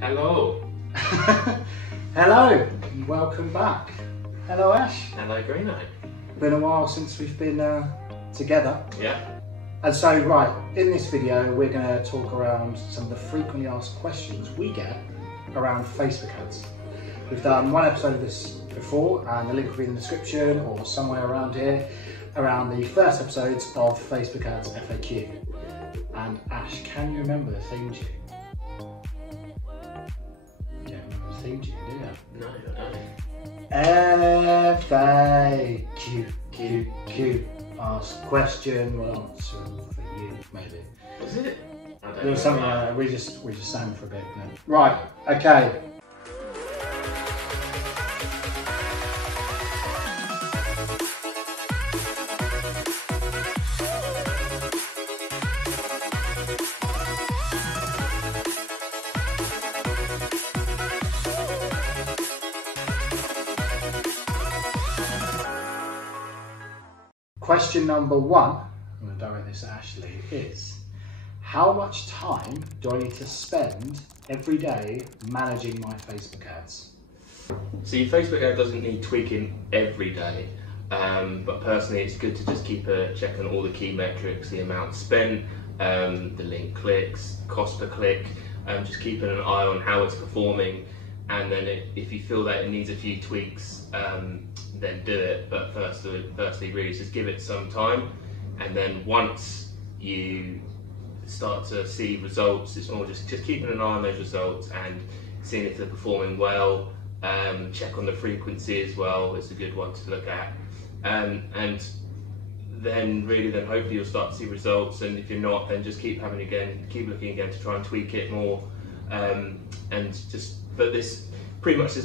Hello. Hello, and welcome back. Hello, Ash. Hello, Green Eye. Been a while since we've been together. Yeah. And so, right, in this video, we're going to talk around some of the frequently asked questions we get around Facebook ads. We've done one episode of this before, and the link will be in the description or somewhere around here, around the first episodes of Facebook ads FAQ. And Ash, can you remember the theme tune? You don't remember the theme tune, do you? No, FAQ, Q, ask question, we'll answer for you, maybe. Was it? I don't There was know. something like that, we just sang for a bit. No? Right, okay. Question number one, I'm going to direct this at Ashley, is how much time do I need to spend every day managing my Facebook ads? So your Facebook ad doesn't need tweaking every day, but personally it's good to just keep a check on all the key metrics, the amount spent, the link clicks, cost per click, just keeping an eye on how it's performing, and then if you feel that it needs a few tweaks, then do it. But firstly really just give it some time, and then once you start to see results, it's more just keeping an eye on those results and seeing if they're performing well. Check on the frequency as well, it's a good one to look at, and then hopefully you'll start to see results, and if you're not, then just keep looking again to try and tweak it more, but this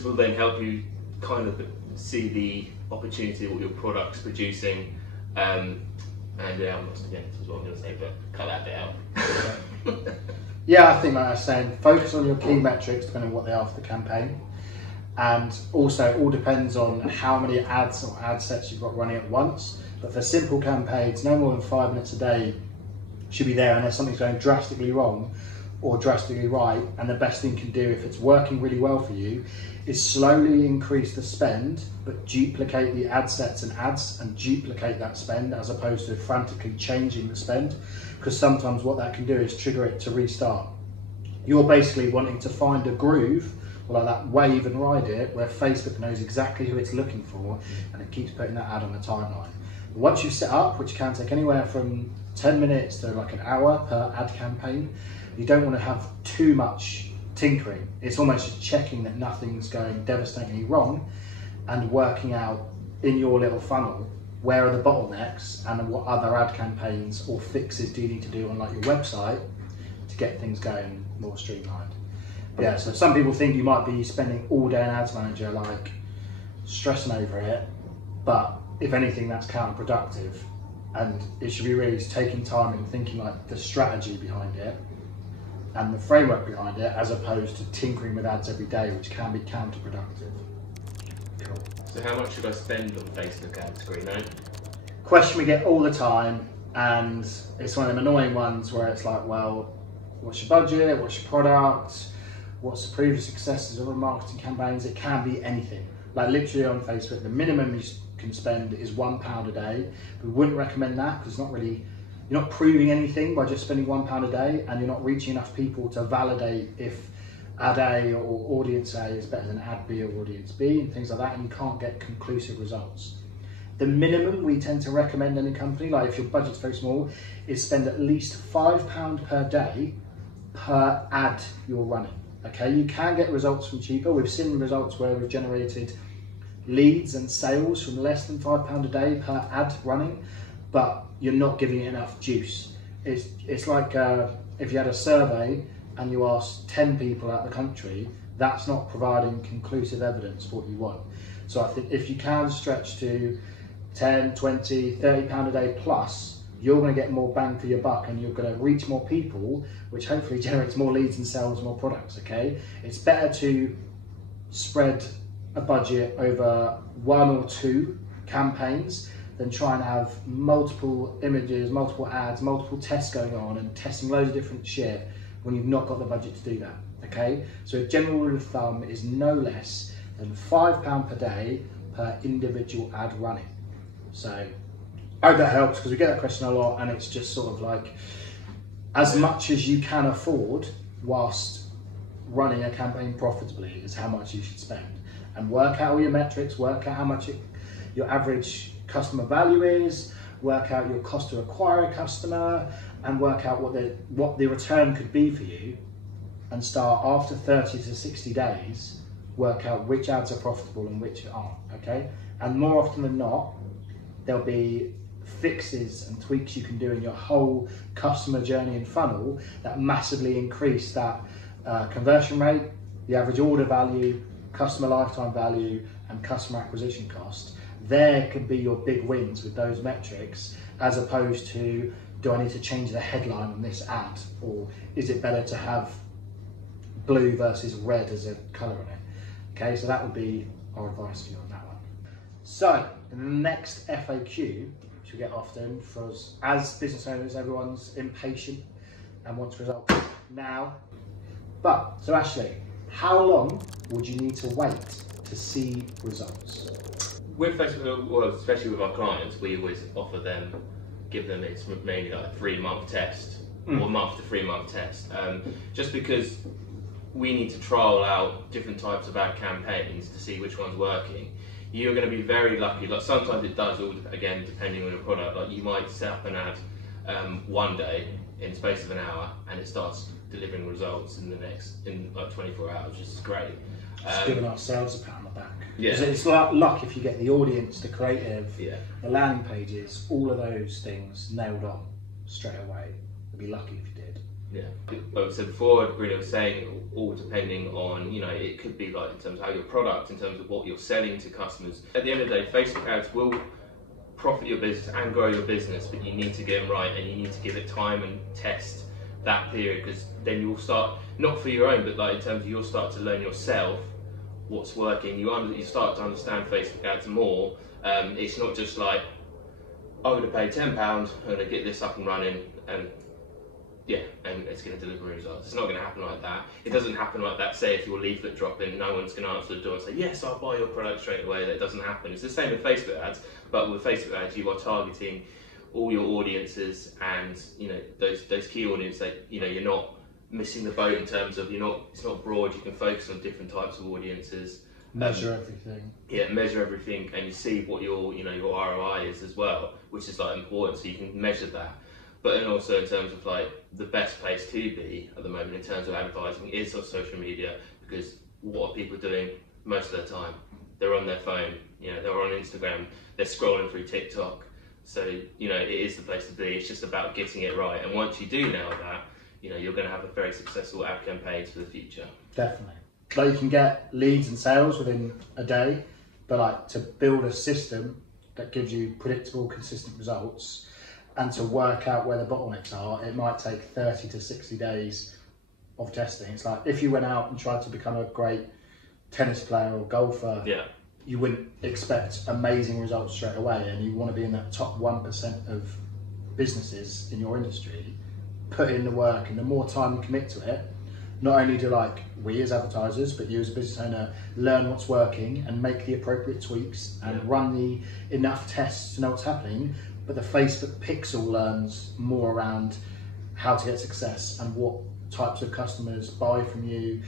will then help you kind of see the opportunity of what your product's producing, and yeah, once again, this is what I'm going to say, but cut that bit out. Yeah, I think like I was saying, focus on your key metrics depending on what they are for the campaign, and also it all depends on how many ads or ad sets you've got running at once. But for simple campaigns, no more than 5 minutes a day should be there unless something's going drastically wrong or drastically right. And the best thing you can do if it's working really well for you is slowly increase the spend, but duplicate the ad sets and ads and duplicate that spend as opposed to frantically changing the spend, because sometimes what that can do is trigger it to restart. You're basically wanting to find a groove, or like that wave, and ride it where Facebook knows exactly who it's looking for and it keeps putting that ad on the timeline. Once you've set up, which can take anywhere from 10 minutes to like an hour per ad campaign, you don't want to have too much tinkering. It's almost just checking that nothing's going devastatingly wrong and working out in your little funnel where are the bottlenecks and what other ad campaigns or fixes do you need to do on like your website to get things going more streamlined. Yeah, so some people think you might be spending all day in Ads Manager like stressing over it, but if anything that's counterproductive, and it should be really taking time and thinking like the strategy behind it and the framework behind it, as opposed to tinkering with ads every day, which can be counterproductive. Cool. So how much should I spend on Facebook ads, Green Eye? Question we get all the time, and it's one of them annoying ones where it's like, well, what's your budget, what's your product, what's the previous successes of marketing campaigns? It can be anything. Like literally on Facebook, the minimum you can spend is £1 a day. We wouldn't recommend that because you're not proving anything by just spending £1 a day, and you're not reaching enough people to validate if ad A or audience A is better than ad B or audience B and things like that, and you can't get conclusive results. The minimum we tend to recommend in a company, like if your budget's very small, is spend at least £5 per day per ad you're running. Okay, you can get results from cheaper. We've seen results where we've generated leads and sales from less than £5 a day per ad running, but you're not giving it enough juice. It's like if you had a survey and you asked 10 people out the country, that's not providing conclusive evidence for what you want. So I think if you can stretch to 10, 20, £30 a day plus, you're going to get more bang for your buck and you're going to reach more people, which hopefully generates more leads and sells more products, okay? It's better to spread a budget over 1 or 2 campaigns than try and have multiple images, multiple ads, multiple tests going on and testing loads of different shit when you've not got the budget to do that, Okay, so a general rule of thumb is no less than £5 per day per individual ad running. So I hope that helps, because we get that question a lot, and it's just sort of like, as much as you can afford whilst running a campaign profitably is how much you should spend. And work out all your metrics, work out how much your average customer value is, work out your cost to acquire a customer, and work out what the return could be for you, and start after 30 to 60 days, work out which ads are profitable and which aren't, okay? And more often than not, there'll be fixes and tweaks you can do in your whole customer journey and funnel that massively increase that conversion rate, the average order value, customer lifetime value, and customer acquisition cost. There can be your big wins with those metrics, as opposed to, do I need to change the headline on this ad, or is it better to have blue versus red as a colour on it? Okay, so that would be our advice for you on that one. So in the next FAQ, which we get often, for us as business owners, everyone's impatient and wants results now. But, so Ashley, how long would you need to wait to see results? With Facebook, well, especially with our clients, we always offer them, give them, it's mainly like a 3-month test, or a month to 3-month test, just because we need to trial out different types of ad campaigns to see which one's working. You're going to be very lucky. Like, sometimes it does, all again depending on your product. Like, you might set up an ad one day in the space of an hour, and it starts delivering results in like 24 hours, which is great. Just giving ourselves a pat on the back. Yeah. It's like luck if you get the audience, the creative, the landing pages, all of those things nailed on straight away. You'd be lucky if you did. Yeah. Like I said before, Bruno was saying, all depending on, it could be like in terms of how your product, in terms of what you're selling to customers. At the end of the day, Facebook ads will profit your business and grow your business, but you need to get them right, and you need to give it time and test that period, because then you'll start, not for your own, but like in terms of, you'll start to learn yourself what's working. You start to understand Facebook ads more. It's not just like, I'm going to pay £10, I'm going to get this up and running, and it's going to deliver results. It's not going to happen like that. It doesn't happen like that. Say if you're leaflet dropping, no one's going to answer the door and say, yes, I'll buy your product straight away. That doesn't happen. It's the same with Facebook ads, but with Facebook ads, you are targeting all your audiences, and those key audiences that you're not missing the boat in terms of it's not broad. You can focus on different types of audiences. Measure everything. Yeah, measure everything, and you see what your your ROI is as well, which is like important. So you can measure that. But then also in terms of like the best place to be at the moment in terms of advertising is on social media, because what are people doing most of the time? They're on their phone. They're on Instagram. They're scrolling through TikTok. So it is the place to be. It's just about getting it right. And once you do nail that, you're going to have a very successful ad campaigns for the future. Definitely. Like, you can get leads and sales within a day, but like, to build a system that gives you predictable, consistent results, and to work out where the bottlenecks are, it might take 30 to 60 days of testing. It's like, if you went out and tried to become a great tennis player or golfer, you wouldn't expect amazing results straight away, and you want to be in that top 1% of businesses in your industry. Put in the work, and the more time you commit to it, not only do we as advertisers, but you as a business owner learn what's working and make the appropriate tweaks and run the enough tests to know what's happening, but the Facebook pixel learns more around how to get success and what types of customers buy from you,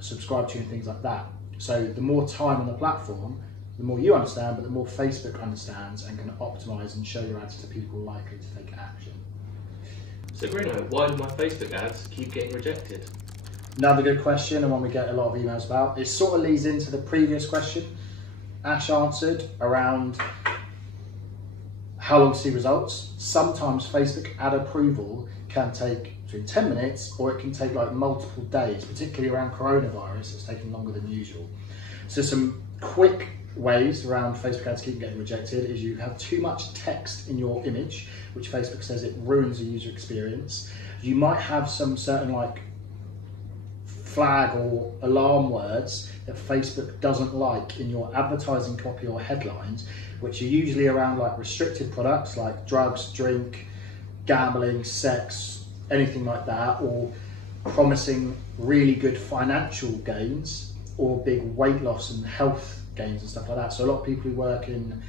subscribe to you, and things like that. So the more time on the platform, the more you understand, but the more Facebook understands and can optimize and show your ads to people likely to take action. So Bruno, why do my Facebook ads keep getting rejected? Another good question, and one we get a lot of emails about. It sort of leads into the previous question Ash answered around how long to see results. Sometimes Facebook ad approval can take between 10 minutes, or it can take like multiple days, particularly around coronavirus. It's taking longer than usual. So some quick ways around Facebook ads keep getting rejected is you have too much text in your image, which Facebook says it ruins the user experience. You might have some certain like flag or alarm words that Facebook doesn't like in your advertising copy or headlines, which are usually around like restricted products like drugs, drink, gambling, sex, anything like that, or promising really good financial gains or big weight loss and health gains and stuff like that. So a lot of people who work in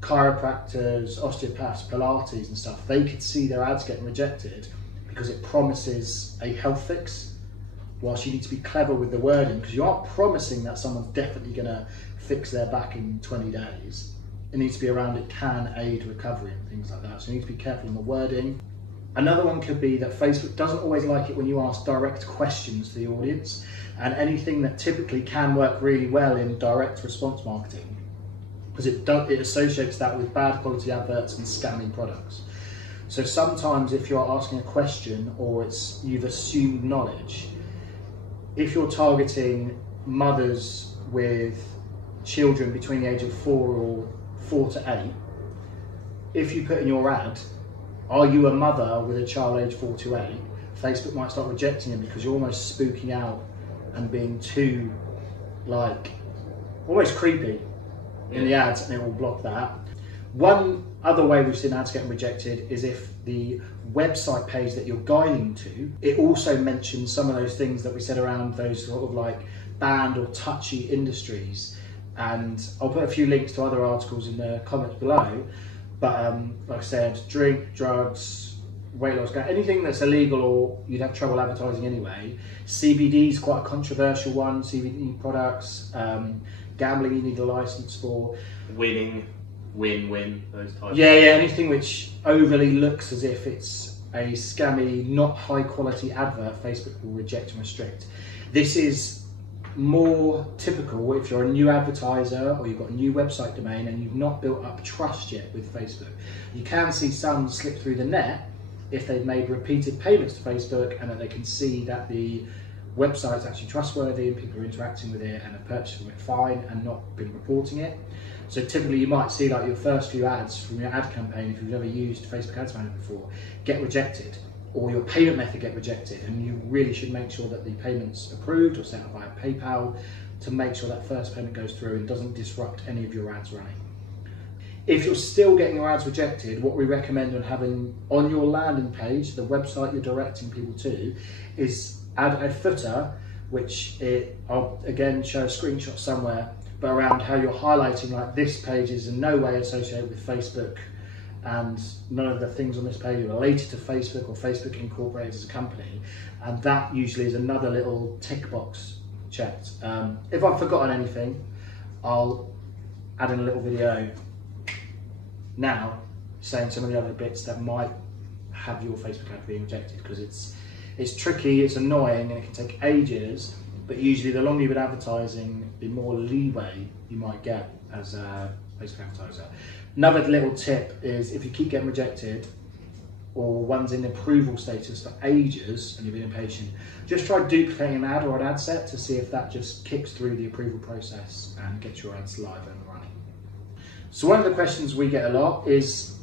chiropractors, osteopaths, Pilates and stuff, they could see their ads getting rejected because it promises a health fix. Whilst you need to be clever with the wording, because you aren't promising that someone's definitely going to fix their back in 20 days. It needs to be around it can aid recovery and things like that. So you need to be careful in the wording. Another one could be that Facebook doesn't always like it when you ask direct questions to the audience, and anything that typically can work really well in direct response marketing, because it associates that with bad quality adverts and scammy products. So sometimes if you're asking a question or you've assumed knowledge, if you're targeting mothers with children between the age of 4 to 8, if you put in your ad, are you a mother with a child aged 4 to 8? Facebook might start rejecting it because you're almost spooking out and being too, like, almost creepy in the ads, and it will block that. One other way we've seen ads getting rejected is if the website page that you're guiding to, it also mentions some of those things that we said around those sort of like banned or touchy industries. And I'll put a few links to other articles in the comments below. But like I said, drink, drugs, weight loss, anything that's illegal or you'd have trouble advertising anyway. CBD is quite a controversial one, CBD products. Gambling you need a license for. Winning, win, those types. Yeah, anything which overly looks as if it's a scammy, not high quality advert, Facebook will reject and restrict. This is more typical if you're a new advertiser or you've got a new website domain and you've not built up trust yet with Facebook. You can see some slip through the net if they've made repeated payments to Facebook and that they can see that the website's actually trustworthy and people are interacting with it and have purchased from it fine and not been reporting it. So typically you might see like your first few ads from your ad campaign, if you've never used Facebook Ads Manager before, get rejected, or your payment method get rejected, and you really should make sure that the payment's approved or set up via PayPal to make sure that first payment goes through and doesn't disrupt any of your ads running. If you're still getting your ads rejected, what we recommend on having on your landing page, the website you're directing people to, is add a footer, which I'll again show a screenshot somewhere, but around how you're highlighting like this page is in no way associated with Facebook and none of the things on this page are related to Facebook or Facebook Incorporated as a company, and that usually is another little tick box checked. If I've forgotten anything, I'll add in a little video now saying some of the other bits that might have your Facebook ad being rejected, because it's tricky, it's annoying, and it can take ages, but usually the longer you've been advertising, the more leeway you might get as a Facebook advertiser. Another little tip is if you keep getting rejected or one's in approval status for ages and you've been impatient, just try duplicating an ad or an ad set to see if that just kicks through the approval process and gets your ads live and running. So one of the questions we get a lot is,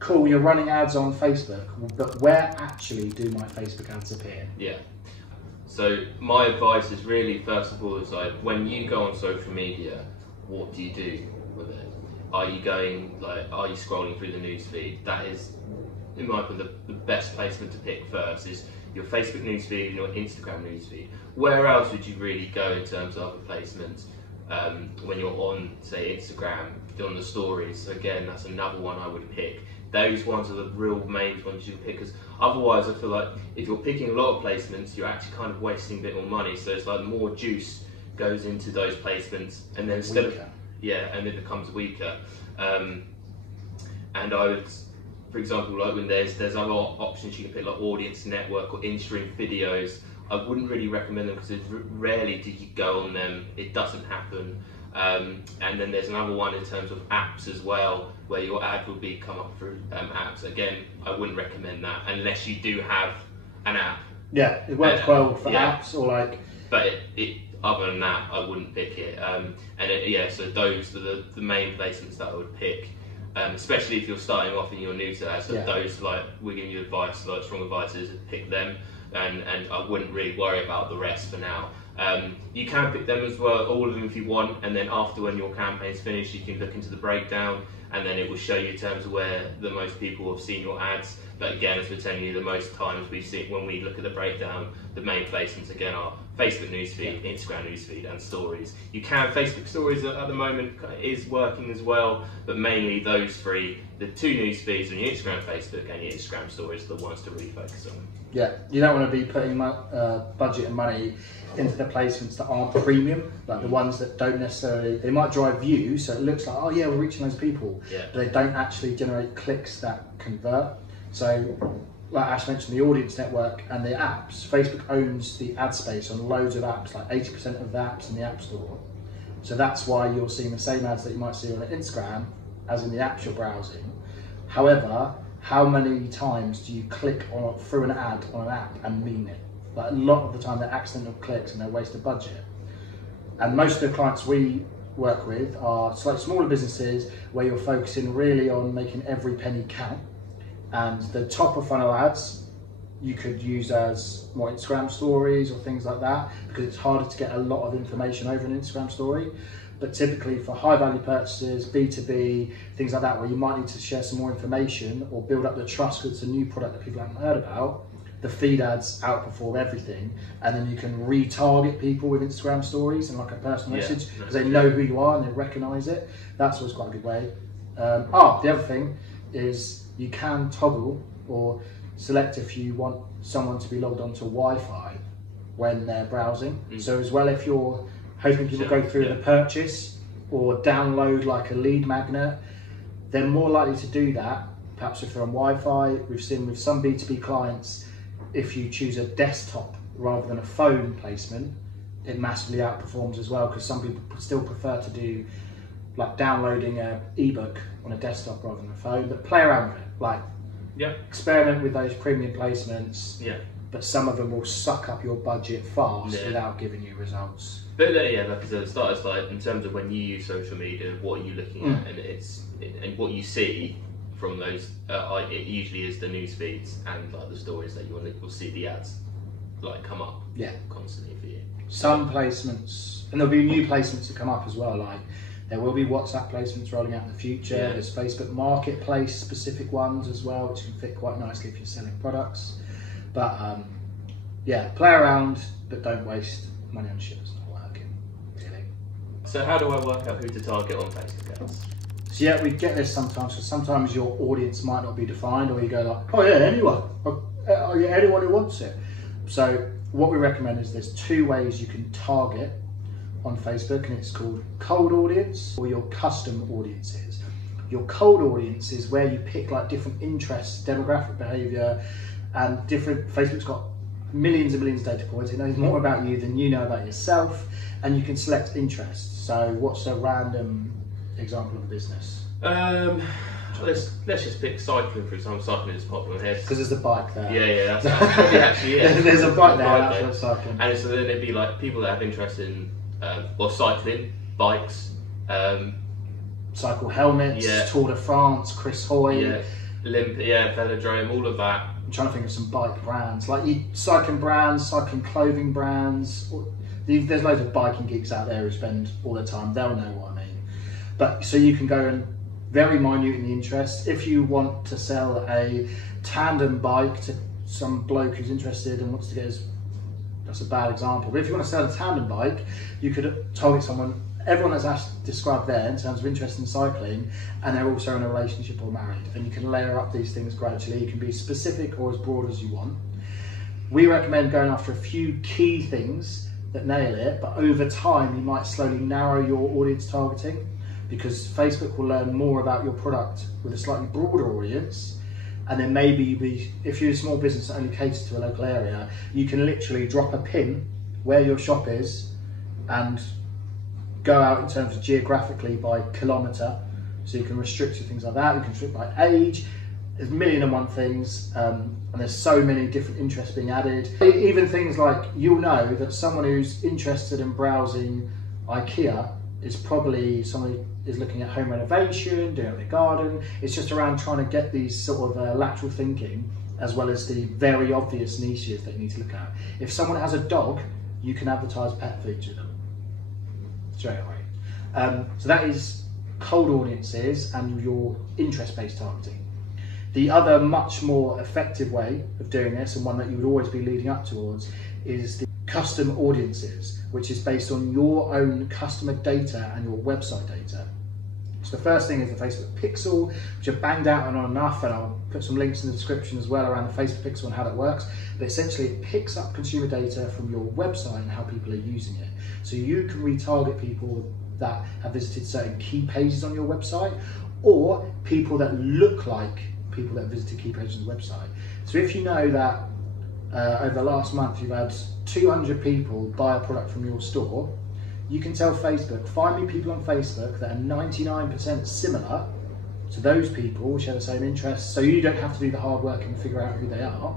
cool, you're running ads on Facebook, but where actually do my Facebook ads appear? Yeah. So my advice is really, first of all, is like when you go on social media, what do you do with it? Are you scrolling through the newsfeed? That is, in my opinion, the best placement to pick first is your Facebook newsfeed and your Instagram newsfeed. Where else would you really go in terms of other placements when you're on, say, Instagram, doing the stories? Again, that's another one I would pick. Those ones are the real main ones you can pick, because otherwise I feel like if you're picking a lot of placements, you're actually kind of wasting a bit more money. So it's like more juice goes into those placements, and then instead of, and it becomes weaker. And I would, for example, like when there's other options you can pick, like audience network or in-stream videos. I wouldn't really recommend them because rarely do you go on them. It doesn't happen. And then there's another one in terms of apps as well, where your ad will come up through apps. Again, I wouldn't recommend that unless you do have an app. Yeah, it works well for apps or like. But other than that, I wouldn't pick it. So those are the main placements that I would pick. Especially if you're starting off and you're new to that. So those, like, we're giving you advice, like strong advice is pick them. and I wouldn't really worry about the rest for now. You can pick them as well, all of them if you want, and then after when your campaign's finished, you can look into the breakdown, and then it will show you in terms of where the most people have seen your ads. But again, as we're telling you, the most times we see when we look at the breakdown, the main placements again are Facebook newsfeed, Instagram newsfeed, and stories. You can Facebook stories at the moment is working as well, but mainly those three, the two newsfeeds on your Instagram, Facebook, and your Instagram stories, are the ones to really focus on. Yeah, you don't want to be putting budget and money into the placements that aren't premium, like the ones that don't necessarily, they might drive views, so it looks like, oh yeah, we're reaching those people, but they don't actually generate clicks that convert. So, like Ash mentioned, the audience network and the apps, Facebook owns the ad space on loads of apps, like 80% of the apps in the App Store. So that's why you're seeing the same ads that you might see on Instagram as in the apps you're browsing. However, how many times do you click on through an ad on an app and mean it? Like a lot of the time they're accidental clicks and they're wasted budget. And most of the clients we work with are slightly smaller businesses where you're focusing really on making every penny count. And the top of funnel ads you could use as more Instagram stories or things like that, because it's harder to get a lot of information over an Instagram story. But typically for high value purchases, B2B, things like that, where you might need to share some more information or build up the trust because it's a new product that people haven't heard about, the feed ads outperform everything. And then you can retarget people with Instagram stories and like a personal message because they know who you are and they recognize it. That's always quite a good way. The other thing is you can toggle or select if you want someone to be logged onto Wi-Fi when they're browsing. So as well, if you're hoping people go through the purchase or download like a lead magnet, they're more likely to do that, perhaps if they're on Wi-Fi. We've seen with some B2B clients, if you choose a desktop rather than a phone placement, it massively outperforms as well, because some people still prefer to do like downloading an ebook on a desktop rather than a phone. But play around with it, like experiment with those premium placements. But some of them will suck up your budget fast without giving you results. But like I said, it's like in terms of when you use social media, what are you looking at, and what you see from those. It usually is the news feeds and like the stories that you'll see the ads like come up constantly for you. Some placements, and there'll be new placements that come up as well. Like there will be WhatsApp placements rolling out in the future. There's Facebook Marketplace specific ones as well, which can fit quite nicely if you're selling products. But play around, but don't waste money on shit that's not working, really. So how do I work out who to target on Facebook ads? So we get this sometimes, because sometimes your audience might not be defined, or you go like, oh yeah, anyone, anyone who wants it. So what we recommend is there's two ways you can target on Facebook, and it's called cold audience or your custom audiences. Your cold audience is where you pick like different interests, demographic behavior, and different. Facebook's got millions and millions of data points. It knows more about you than you know about yourself, and you can select interests. So what's a random example of a business? Let's just pick cycling, for example. Cycling is popular here. Because there's a bike there. That's it actually is. There's a bike there, that's what cycling. And so then it'd be like people that have interest in cycling, bikes, cycle helmets, Tour de France, Chris Hoy, velodrome, all of that. I'm trying to think of some bike brands, like cycling brands, cycling clothing brands. There's loads of biking geeks out there who spend all their time. They'll know what I mean. But so you can go and very minute in the interest. If you want to sell a tandem bike to some bloke who's interested and wants to get his, that's a bad example, but if you want to sell a tandem bike, you could target someone, everyone that's actually described there in terms of interest in cycling, and they're also in a relationship or married. And you can layer up these things gradually. You can be specific or as broad as you want. We recommend going after a few key things that nail it, but over time you might slowly narrow your audience targeting, because Facebook will learn more about your product with a slightly broader audience. And then maybe if you're a small business that only caters to a local area, you can literally drop a pin where your shop is and go out in terms of geographically by kilometre. So you can restrict to things like that. You can restrict by age. There's a million and one things, and there's so many different interests being added. Even things like, you'll know that someone who's interested in browsing IKEA is probably somebody is looking at home renovation, doing up their garden. It's just around trying to get these sort of lateral thinking as well as the very obvious niches that you need to look at. If someone has a dog, you can advertise pet food to them straight away. So that is cold audiences and your interest-based targeting. The other much more effective way of doing this, and one that you would always be leading up towards, is the custom audiences, which is based on your own customer data and your website data. So the first thing is the Facebook Pixel, which I've banged out on enough, and I'll put some links in the description as well around the Facebook Pixel and how that works. But essentially it picks up consumer data from your website and how people are using it. So you can retarget people that have visited certain key pages on your website, or people that look like people that have visited key pages on the website. So if you know that over the last month you've had 200 people buy a product from your store, you can tell Facebook, find me people on Facebook that are 99% similar to those people, share the same interests, so you don't have to do the hard work and figure out who they are,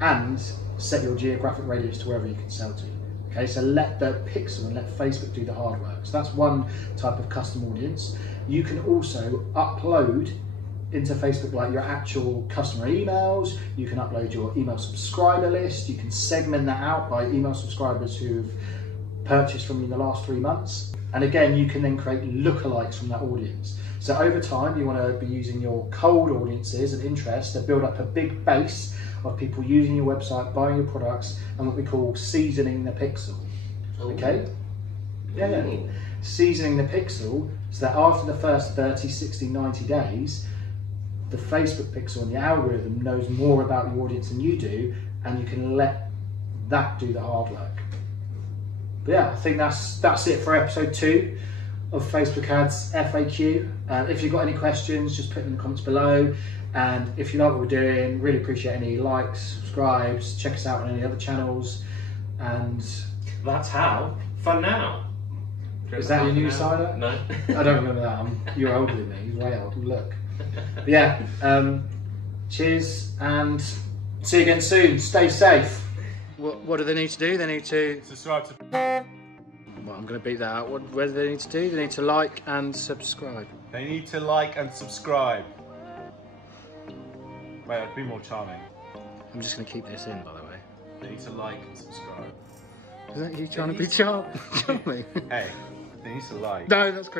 and set your geographic radius to wherever you can sell to. Okay, so let the pixel and let Facebook do the hard work. So that's one type of custom audience. You can also upload into Facebook like your actual customer emails. You can upload your email subscriber list. You can segment that out by email subscribers who've purchased from you in the last 3 months. And again, you can then create lookalikes from that audience. So over time, you want to be using your cold audiences and interest to build up a big base of people using your website, buying your products, and what we call seasoning the pixel. Okay? Yeah. Seasoning the pixel so that after the first 30, 60, 90 days, the Facebook pixel and the algorithm knows more about your audience than you do, and you can let that do the hard work. But yeah, I think that's it for episode 2 of Facebook Ads FAQ. If you've got any questions, just put them in the comments below. And if you like what we're doing, really appreciate any likes, subscribes, check us out on any other channels. And that's how. For now. Is that your new cider? No. I don't remember that. You're older than me. You're way old. Look. But yeah, cheers and see you again soon. Stay safe. What do they need to do? They need to subscribe to. Well, I'm going to beat that out. What do they need to do? They need to like and subscribe. They need to like and subscribe. Wait, that'd be more charming. I'm just going to keep this in, by the way. They need to like and subscribe. Isn't that you trying to be charming? Hey, they need to like. No, that's correct.